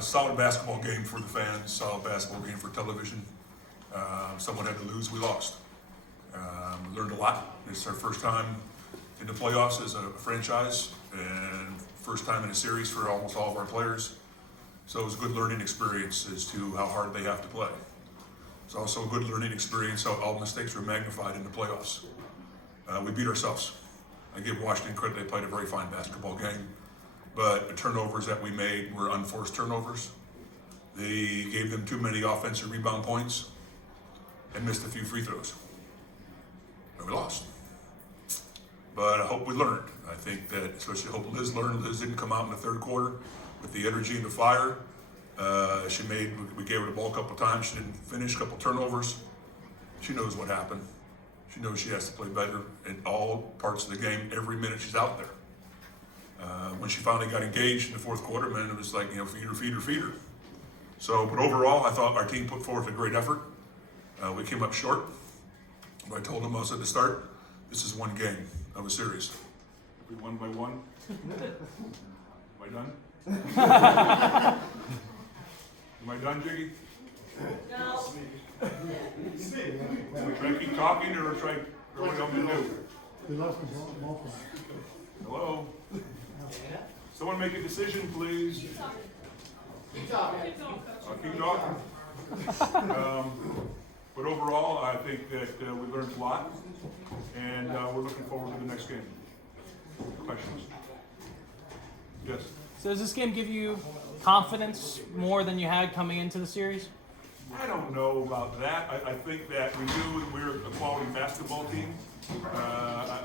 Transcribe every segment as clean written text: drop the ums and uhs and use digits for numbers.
Solid basketball game for the fans, solid basketball game for television. Someone had to lose, we lost. We learned a lot. It's our first time in the playoffs as a franchise and first time in a series for almost all of our players. So it was a good learning experience as to how hard they have to play. It's also a good learning experience how all mistakes were magnified in the playoffs. We beat ourselves. I give Washington credit, they played a very fine basketball game, but the turnovers that we made were unforced turnovers. They gave them too many offensive rebound points and missed a few free throws. And we lost. But I hope we learned. I think that, especially hope Liz learned. Liz didn't come out in the third quarter with the energy and the fire. We gave her the ball a couple times. She didn't finish, a couple turnovers. She knows what happened. She knows she has to play better in all parts of the game every minute she's out there. When she finally got engaged in the fourth quarter, man, it was like, feed her. So, but overall, I thought our team put forth a great effort. We came up short. But I told them also at the start, this is one game of a series. We won by one. Am I done? Am I done, Jiggy? No. Should I keep talking or should I, what do you want me to do? We lost the ball. Hello? Someone make a decision, please. I'll keep talking. But overall, I think that we learned a lot, and we're looking forward to the next game. Questions? Yes? So does this game give you confidence more than you had coming into the series? I don't know about that. I think that we knew that we were a quality basketball team.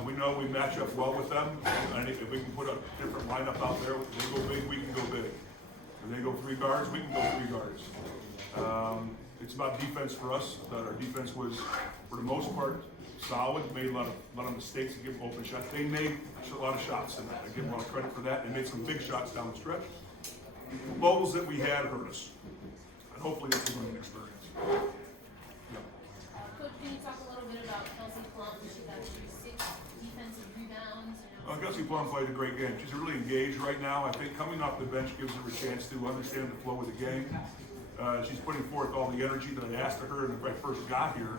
We know we match up well with them. I think if we can put a different lineup out there, if they go big, we can go big. If they go three guards, we can go three guards. It's about defense for us. Our defense was, for the most part, solid. Made a lot of mistakes to give open shots. They made a lot of shots tonight. I give them a lot of credit for that. They made some big shots down the stretch. The bubbles that we had hurt us. And hopefully that's a learning experience. Yeah. Coach, can you talk a little bit about Kelsey Plum? She got you 6 defensive rebounds. Kelsey Plum played a great game. She's really engaged right now. I think coming off the bench gives her a chance to understand the flow of the game. She's putting forth all the energy that I asked of her when I first got here.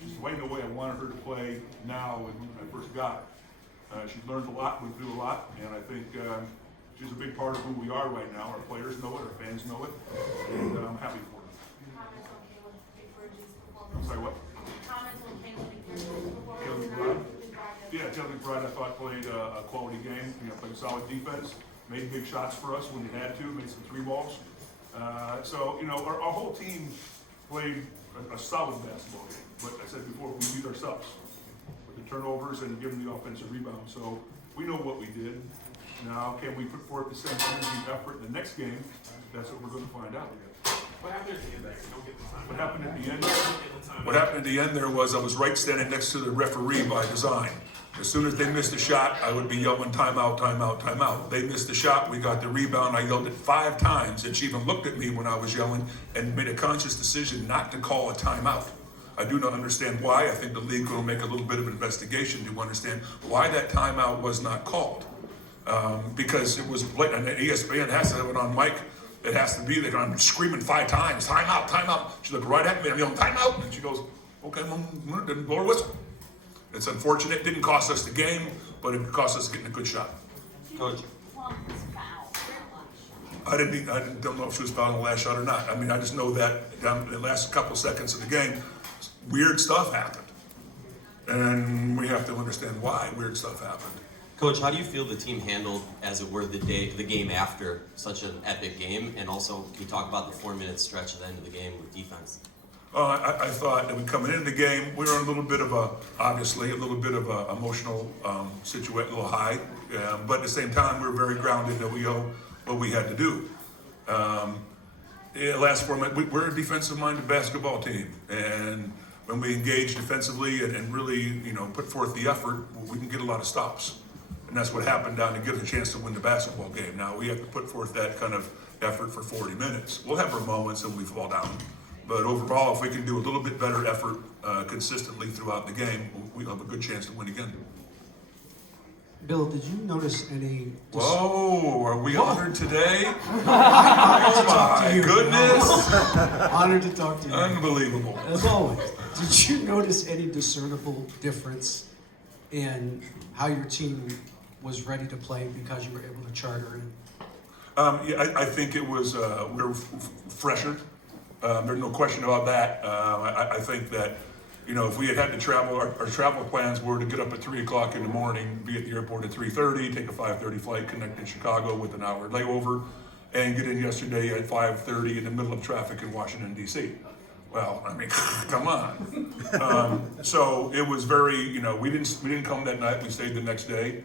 She's playing the way I wanted her to play now when I first got. She's learned a lot, went through a lot, and I think she's a big part of who we are right now. Our players know it, our fans know it, and I'm happy for her. I'm sorry, what? Taylor McBride? Yeah, Taylor McBride, I thought played a quality game. Played solid defense, made big shots for us when you had to, made some 3 balls. Our whole team played a solid basketball game. But I said before, we beat ourselves with the turnovers and giving the offensive rebound. So we know what we did. Now, can we put forth the same energy and effort in the next game? That's what we're going to find out. What happened at the end? Don't get the time. What happened at the end? What happened at the end there was I was right standing next to the referee by design. As soon as they missed a shot, I would be yelling timeout, timeout, timeout. They missed the shot, we got the rebound. I yelled it 5 times, and she even looked at me when I was yelling and made a conscious decision not to call a timeout. I do not understand why. I think the league will make a little bit of an investigation to understand why that timeout was not called. Because it was blatant, and ESPN has to have it on mic. It has to be there. I'm screaming 5 times, timeout, timeout. She looked right at me, I'm yelling timeout, and she goes, okay, didn't blow her whistle. It's unfortunate. It didn't cost us the game, but it cost us getting a good shot. Coach. I don't know if she was fouled on the last shot or not. I mean, I just know that down in the last couple seconds of the game, weird stuff happened. And we have to understand why weird stuff happened. Coach, how do you feel the team handled, as it were, the game after such an epic game? And also, can you talk about the 4-minute stretch at the end of the game with defense? I thought that coming into the game, we were in a little bit of a emotional situation, a little high. But at the same time, we were very grounded that we know what we had to do. Last 4 minutes, we're a defensive-minded basketball team. And when we engage defensively and really, put forth the effort, we can get a lot of stops. And that's what happened down to give us a chance to win the basketball game. Now, we have to put forth that kind of effort for 40 minutes. We'll have our moments and we fall down. But overall, if we can do a little bit better effort consistently throughout the game, we'll have a good chance to win again. Bill, did you notice any? Whoa, are we honored today? Honored to talk Oh to my you. goodness. Honored to talk to you. Unbelievable. As always, did you notice any discernible difference in how your team was ready to play because you were able to charter in? Yeah, I think it was, we were fresher. There's no question about that. I think that, you know, if we had to travel, our travel plans were to get up at 3 o'clock in the morning, be at the airport at 3:30, take a 5:30 flight, connect in Chicago with an hour layover, and get in yesterday at 5:30 in the middle of traffic in Washington, D.C. Well, I mean, come on. So it was very, you know, we didn't come that night. We stayed the next day.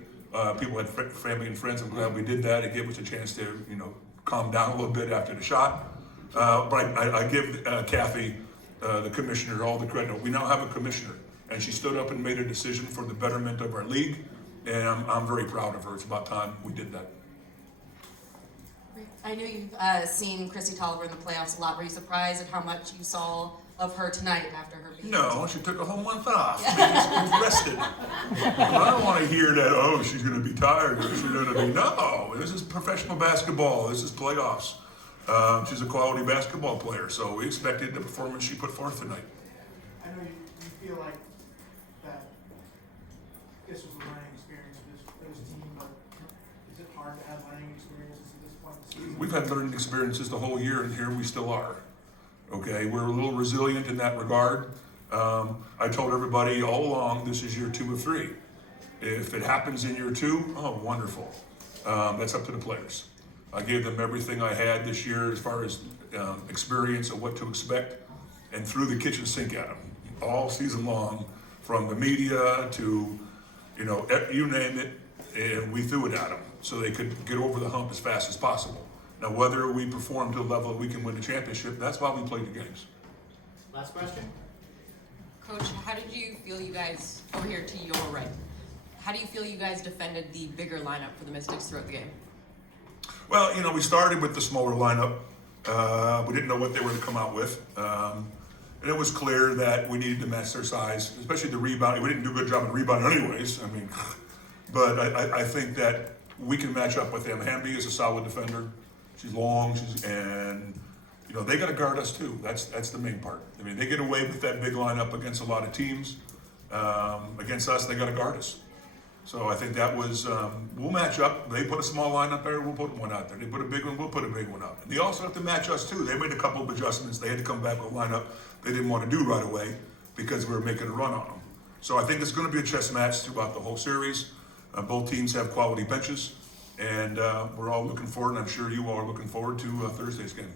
People had family and friends. I'm glad we did that. It gave us a chance to, you know, calm down a little bit after the shot. But I give Kathy, the commissioner, all the credit. We now have a commissioner, and she stood up and made a decision for the betterment of our league, and I'm very proud of her. It's about time we did that. I know you've seen Chrissy Tolliver in the playoffs a lot. Were you surprised at how much you saw of her tonight after her beat? No, she took a whole month off. She's rested. I don't want to hear that, oh, she's going to be tired or she's going to be, no, this is professional basketball. This is playoffs. She's a quality basketball player, so we expected the performance she put forth tonight. I know you feel like that this was a learning experience for this team, but is it hard to have learning experiences at this point in the season? We've had learning experiences the whole year, and here we still are. Okay, we're a little resilient in that regard. I told everybody all along, this is year 2 of 3. If it happens in year 2, oh, wonderful. That's up to the players. I gave them everything I had this year as far as experience of what to expect, and threw the kitchen sink at them all season long, from the media to, you know, you name it, and we threw it at them so they could get over the hump as fast as possible. Now, whether we perform to a level that we can win the championship, that's why we play the games. Last question? Coach, how did you feel you guys, over here to your right, how do you feel you guys defended the bigger lineup for the Mystics throughout the game? Well, you know, we started with the smaller lineup. We didn't know what they were to come out with. And it was clear that we needed to match their size, especially the rebounding. We didn't do a good job in rebounding anyways. I mean, but I think that we can match up with them. Hamby is a solid defender. She's long, and you know, they got to guard us too. That's the main part. I mean, they get away with that big lineup against a lot of teams. Against us, they got to guard us. So I think that was, we'll match up. They put a small lineup there, we'll put one out there. They put a big one, we'll put a big one out. And they also have to match us too. They made a couple of adjustments. They had to come back with a lineup they didn't want to do right away because we were making a run on them. So I think it's going to be a chess match throughout the whole series. Both teams have quality benches, and we're all looking forward, and I'm sure you all are looking forward to Thursday's game.